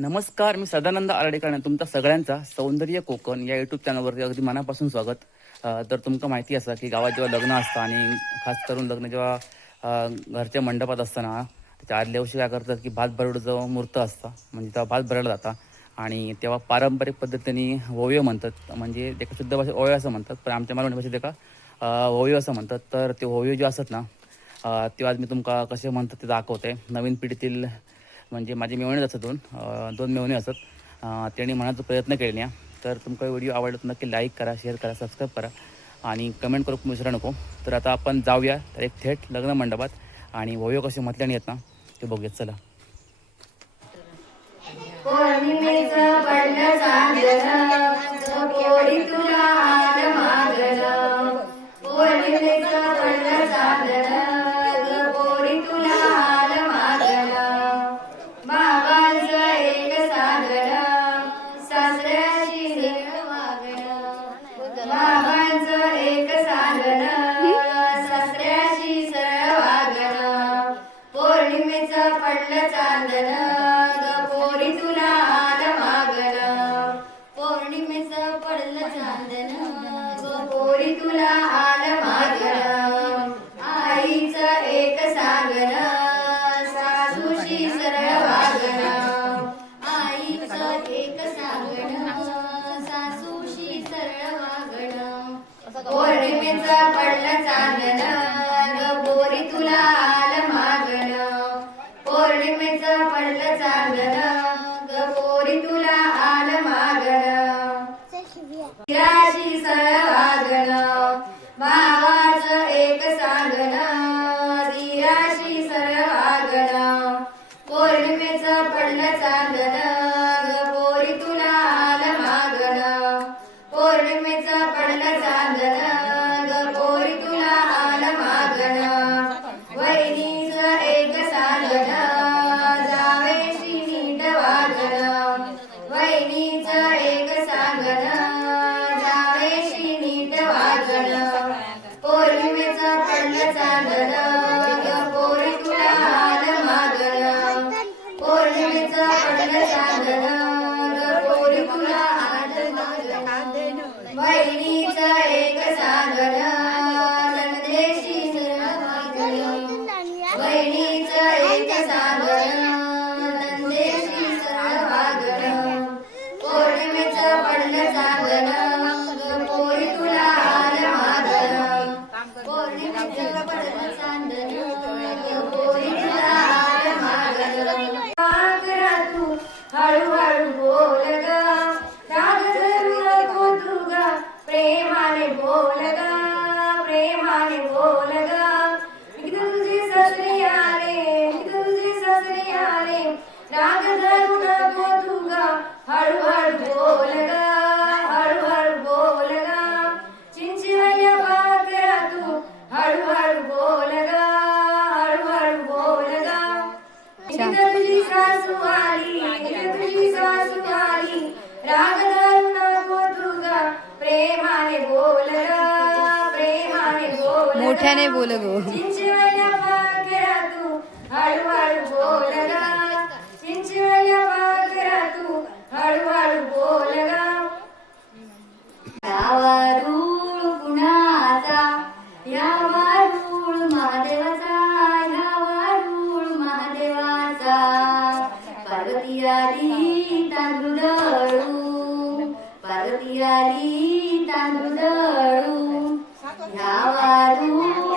नमस्कार, मी सदानंद आर्डेकर आणि तुमचा सगळ्यांचा सौंदर्य कोकण या यूट्यूब चॅनलवरती अगदी मनापासून स्वागत. तर तुमका माहिती असं की गावात जेव्हा लग्न असतं आणि खास करून लग्न जेव्हा घरच्या मंडपात असताना त्याच्या आदल्या दिवशी काय करतात की भात भरडूचं मुहूर्त असतं, म्हणजे तेव्हा भात भरडला जाता आणि तेव्हा पारंपरिक पद्धतीने ओवयो म्हणतात, म्हणजे त्याका शुद्ध भाषेत ओवयो असं म्हणतात, पण आमच्या मराठी भाषेत त्याका ओवयो असं म्हणतात. तर ते ओवयो जे असतात ना ते आज मी तुमका कसे म्हणतात ते दाखवते. नवीन पिढीतील म्हणजे माझे मेवणेच असतात दोन मेवणे असतात. त्यांनी म्हणायचा प्रयत्न केले नाही. तर तुमचा व्हिडिओ आवडला तर नक्की लाईक करा, शेअर करा, सबस्क्राईब करा आणि कमेंट करू विसरू नको. तर आता आपण जाऊया तर एक थेट लग्न मंडपात आणि ओवयो कसे म्हटल्याने येत ना ते बघूयात. चला. पौर्णिमेचं पडलं चांदणं, पोरी तुला आल मागणं. पौर्णिमेचं पडलं चांदणं, पोरी तुला आल मागणं. बाबांचं एक सांगणं, सासऱ्याची सरळ वागणं. बाबांचं एक सांगणं, सासऱ्याची सरळ वागणं. पौर्णिमेचं पडलं चांदणं, पोरी तुला आल मागणं. पौर्णिमेचं पडलं चांदणं, पोरी तुला आल मागणं. आईचं एक सांगणं, सासूशी सरळ वागणं. आईचं एक सांगणं, सासूशी सरळ वागणं. पौर्णिमेचं पडलं चांदणं, पोरी तुला आल मागणं. पौर्णिमेचं पडलं चांदणं, पोरी तुला आल मागणं. तिराशी सरळ वागणं, भावाचं एक सांगणं, तिराशी सरळ वागणं. पौर्णिमेचं पडलं चांदणं, पोरी तुला आल मागणं. पौर्णिमेचं पडलं चांदणं, पोरी तुला आल मागणं. वहिनीचं एक सांगणं, जावेशी नीट वागणं. वहिनीचं एक सांगणं, जावेशी नीट वागणं. पौर्णिमेचं पडलं चांदणं, पोरी तुला आल मागणं. पौर्णिमेचं पडलं चांदणं, पोरी तुला आल मागणं. वहिनीचं एक सांगणं, नंदेशी सरळ वागणं. वहिनीचं एक सांगणं, नंदेशी सरळ वागणं. पौर्णिमेचं पडलं चांदणं, पोरी तुला आल मागणं. पौर्णिमेचं पडलं चांदणं, पोरी तुला आल मागणं. पाकरा तू हळूहळू बोल ग, राग धरू नको तू ग, प्रेमाने बोल ग, प्रेमाने बोल ग. इकडे तुझे सासरे आले, इकडे तुझे सासरे आले, राग धरू नको तू ग, हळूहळू बोल ग, हळूहळू बोल ग. चिंचवल्या पाकरा तू हळूहळू बोल ग, हळूहळू बोल ग. इकडे तुझी सासू आली, इकडे तुझी सासू आली, राग धरू नको तू ग, प्रेमाने बोल ग, प्रेमाने बोल ग. मोठ्याने बोल गो. चिंचवल्या पाकरा तू हळूहळू बोल ग, चिंचवल्या पाकरा तू हळूहळू बोल ग. यावारूळ कुणाचा, यावारूळ महादेवाचा, यावारूळ महादेवाचा. पार्वती आली तांदूळ दळू, पार्वती आली तांदूळ दळू. यावारूळ